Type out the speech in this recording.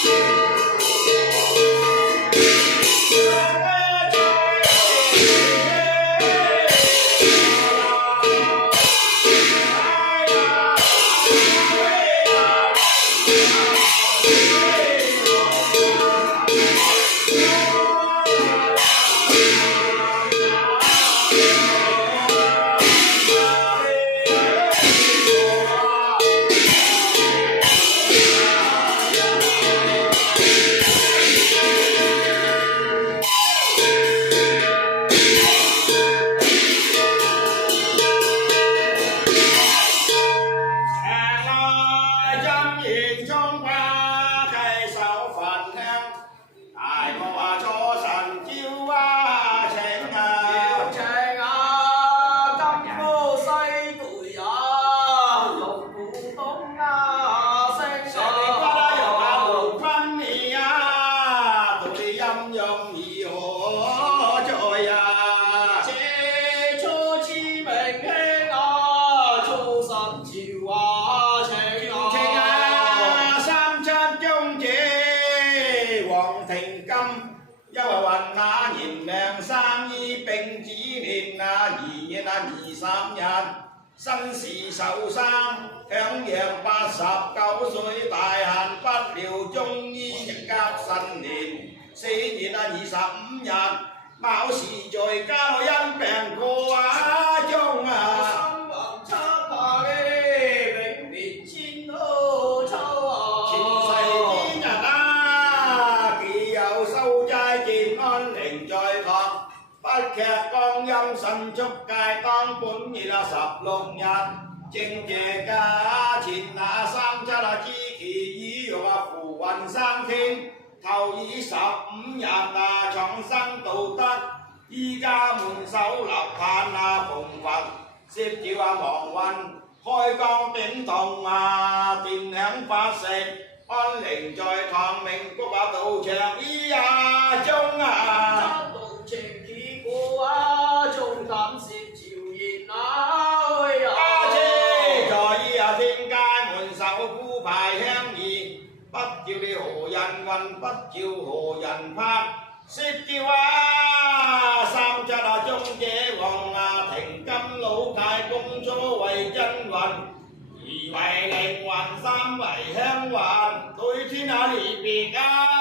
23日，身時受傷，享陽89歲，大限不料中醫甲辰年4月25日，卯時在家因病過中生還七下永別千都秋前世之日既有修齋見安寧在堂。不劇光陰迅速界當本月16日，正夜家前37支旗已欲浮雲生天，頭已15日創生道德，依家門首立盼逢佛，攝照亡運開光頂同電響法食，安寧在堂明谷道場依中中感涉朝言在天街門首鋪排香儀，不照你何人運，不照何人拍，攝照37中者王庭金老太公初為真運，二為靈魂，三為香魂，對天離別